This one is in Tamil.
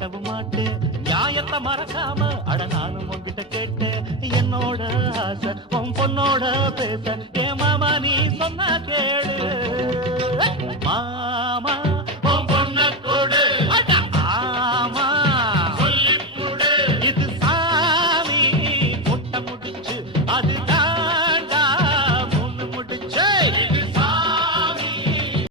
காட்டவும் மாட்டேன் நியாயத்தை மறக்காம அட நானும் உன்கிட்ட கேட்டேன் என்னோட ஆசை உன் பொண்ணோட பேச